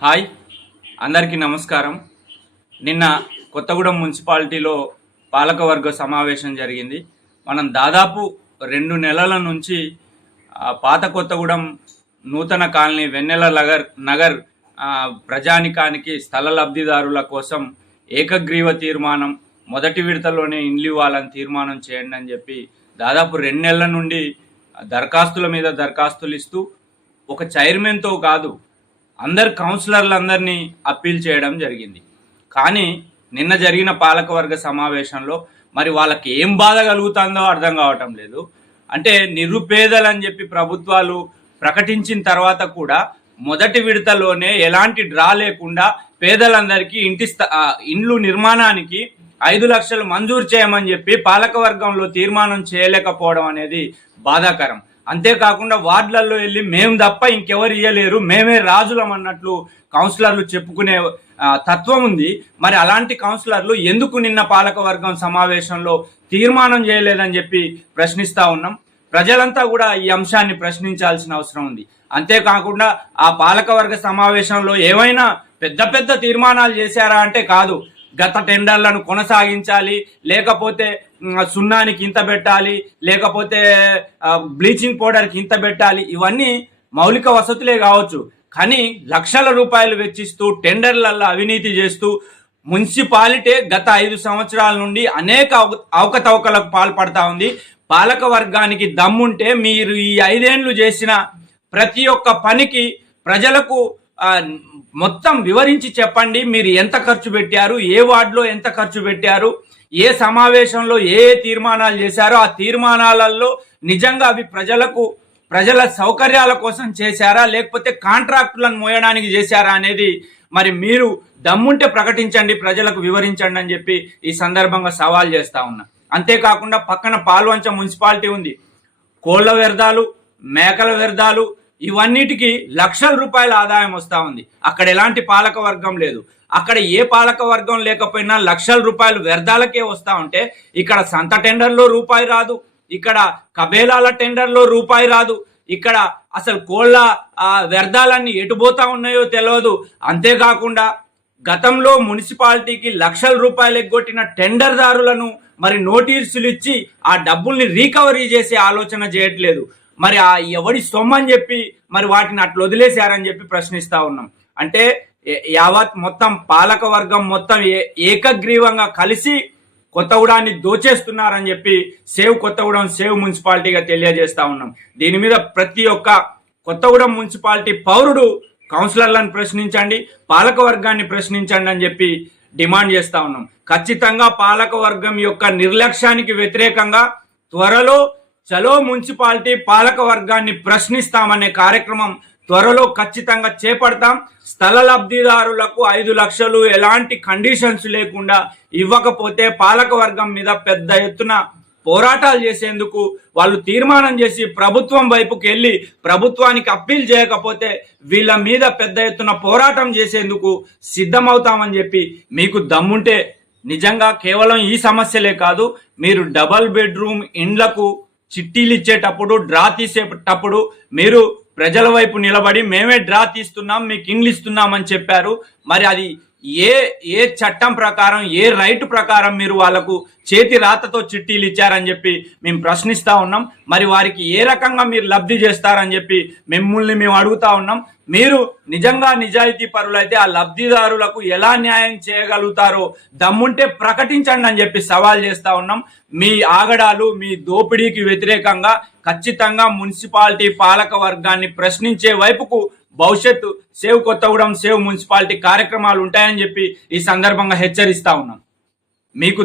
Hi, అందరికీ నమస్కారం. నిన్న కొత్తగూడెం మున్సిపాలిటీలో పాలకవర్గ సమావేశం జరిగింది. మనం దాదాపు 2 నెలల నుంచి పాత కొత్తగూడెం నూతన కాలనీ వెన్నెల నగర్ ప్రజానికానికి స్థల లబ్ధిదారుల కోసం ఏకగ్రీవ తీర్మానం మొదటి విడతలోనే ఇండ్లు ఇవ్వాలని తీర్మానం చేయండి అని చెప్పి దాదాపు 2 నెలల నుండి దరఖాస్తుల మీద దరఖాస్తులు ఇస్తూ ఒక చైర్మన్తో కాదు అందరు కౌన్సిలర్లందరినీ అప్పీల్ చేయడం జరిగింది. కానీ నిన్న జరిగిన పాలకవర్గ సమావేశంలో మరి వాళ్ళకి ఏం బాధ కలుగుతుందో అర్థం కావటం లేదు. అంటే నిరుపేదలని చెప్పి ప్రభుత్వాలు ప్రకటించిన తర్వాత కూడా మొదటి విడతలోనే ఎలాంటి డ్రా లేకుండా పేదలందరికీ ఇండ్లు నిర్మాణానికి 5 లక్షలు మంజూరు చేయమని చెప్పి పాలకవర్గంలో తీర్మానం చేయలేకపోవడం అనేది బాధాకరం. అంతేకాకుండా వార్డులలో వెళ్ళి మేము తప్ప ఇంకెవరు ఇయ్యలేరు, మేమే రాజులం అన్నట్లు కౌన్సిలర్లు చెప్పుకునే తత్వం ఉంది. మరి అలాంటి కౌన్సిలర్లు ఎందుకు నిన్న పాలకవర్గం సమావేశంలో తీర్మానం చేయలేదని చెప్పి ప్రశ్నిస్తా ఉన్నాం. ప్రజలంతా కూడా ఈ అంశాన్ని ప్రశ్నించాల్సిన అవసరం ఉంది. అంతేకాకుండా ఆ పాలకవర్గ సమావేశంలో ఏమైనా పెద్ద పెద్ద తీర్మానాలు చేశారా అంటే కాదు. గత టెండర్లను కొనసాగించాలి, లేకపోతే సున్నానికి ఇంత పెట్టాలి, లేకపోతే బ్లీచింగ్ పౌడర్కి ఇంత పెట్టాలి, ఇవన్నీ మౌలిక వసతులే కావచ్చు. కానీ లక్షల రూపాయలు వెచ్చిస్తూ టెండర్లలో అవినీతి చేస్తూ మున్సిపాలిటీ గత 5 సంవత్సరాల నుండి అనేక అవకతవకలకు పాల్పడతా ఉంది. పాలక వర్గానికి దమ్ముంటే మీరు ఈ 5 ఏళ్లు చేసిన ప్రతి ఒక్క పనికి ప్రజలకు మొత్తం వివరించి చెప్పండి. మీరు ఎంత ఖర్చు పెట్టారు, ఏ వార్డులో ఎంత ఖర్చు పెట్టారు, ఏ సమావేశంలో ఏ తీర్మానాలు చేశారో ఆ తీర్మానాలలో నిజంగా అవి ప్రజల సౌకర్యాల కోసం చేశారా, లేకపోతే కాంట్రాక్టులను మోయడానికి చేశారా అనేది మరి మీరు దమ్ముంటే ప్రకటించండి, ప్రజలకు వివరించండి అని చెప్పి ఈ సందర్భంగా సవాల్ చేస్తా ఉన్నా. అంతేకాకుండా పక్కన పాల్వంచ మున్సిపాలిటీ ఉంది. కోళ్ల వ్యర్థాలు, మేకల వ్యర్థాలు, ఇవన్నిటికీ లక్షల రూపాయల ఆదాయం వస్తూ ఉంది. అక్కడ ఎలాంటి పాలక వర్గం లేదు. అక్కడ ఏ పాలక వర్గం లేకపోయినా లక్షల రూపాయలు వ్యర్థాలకే వస్తూ ఉంటే ఇక్కడ సంత టెండర్లో రూపాయి రాదు, ఇక్కడ కబేలాల టెండర్లో రూపాయి రాదు, ఇక్కడ అసలు కోళ్ళ వ్యర్థాలన్నీ ఎటుపోతా ఉన్నాయో తెలియదు. అంతేకాకుండా గతంలో మున్సిపాలిటీకి లక్షల రూపాయలు ఎగ్గొట్టిన టెండర్దారులను మరి నోటీసులు ఇచ్చి ఆ డబ్బుల్ని రీకవరీ చేసే ఆలోచన చేయట్లేదు. మరి ఆ ఎవడి సొమ్మని చెప్పి మరి వాటిని అట్లా వదిలేశారని చెప్పి ప్రశ్నిస్తా ఉన్నాం. అంటే యావత్ మొత్తం పాలక వర్గం మొత్తం ఏకగ్రీవంగా కలిసి కొత్తగూడాన్ని దోచేస్తున్నారని చెప్పి కొత్తగూడెం మున్సిపాలిటీగా తెలియజేస్తా ఉన్నాం. దీని మీద ప్రతి ఒక్క కొత్తగూడెం మున్సిపాలిటీ పౌరుడు కౌన్సిలర్లను ప్రశ్నించండి, పాలక వర్గాన్ని ప్రశ్నించండి అని చెప్పి డిమాండ్ చేస్తా ఉన్నాం. ఖచ్చితంగా పాలక వర్గం యొక్క నిర్లక్ష్యానికి వ్యతిరేకంగా త్వరలో చలో మున్సిపాలిటీ పాలక వర్గాన్ని ప్రశ్నిస్తామనే కార్యక్రమం త్వరలో ఖచ్చితంగా చేపడతాం. స్థల లబ్ధిదారులకు 5 లక్షలు ఎలాంటి కండిషన్స్ లేకుండా ఇవ్వకపోతే పాలక వర్గం మీద పెద్ద ఎత్తున పోరాటాలు చేసేందుకు వాళ్ళు తీర్మానం చేసి ప్రభుత్వం వైపుకి వెళ్ళి ప్రభుత్వానికి అప్పీల్ చేయకపోతే వీళ్ళ మీద పెద్ద ఎత్తున పోరాటం చేసేందుకు సిద్ధమవుతామని చెప్పి మీకు దమ్ముంటే నిజంగా కేవలం ఈ సమస్యలే కాదు, మీరు డబల్ బెడ్రూమ్ ఇండ్లకు చిట్టీలు ఇచ్చేటప్పుడు డ్రా తీసేటప్పుడు మీరు ప్రజల వైపు నిలబడి మేమే డ్రా తీస్తున్నాం, మీకు ఇండ్లు ఇస్తున్నామని చెప్పారు. మరి అది ఏ చట్టం ప్రకారం, ఏ రైట్ ప్రకారం మీరు వాళ్ళకు చేతి రాతతో చిట్టీలు ఇచ్చారని చెప్పి మేము ప్రశ్నిస్తా ఉన్నాం. మరి వారికి ఏ రకంగా మీరు లబ్ధి చేస్తారని చెప్పి మిమ్మల్ని మేము అడుగుతా ఉన్నాం. మీరు నిజంగా నిజాయితీ పరులైతే ఆ లబ్ధిదారులకు ఎలా న్యాయం చేయగలుగుతారో దమ్ముంటే ప్రకటించండి అని చెప్పి సవాల్ చేస్తా ఉన్నాం. మీ ఆగడాలు, మీ దోపిడీకి వ్యతిరేకంగా ఖచ్చితంగా మున్సిపాలిటీ పాలక వర్గాన్ని ప్రశ్నించే వైపుకు భవిష్యత్తు కొత్తగూడెం మున్సిపాలిటీ కార్యక్రమాలు ఉంటాయని చెప్పి ఈ సందర్భంగా హెచ్చరిస్తా ఉన్నాం. మీకు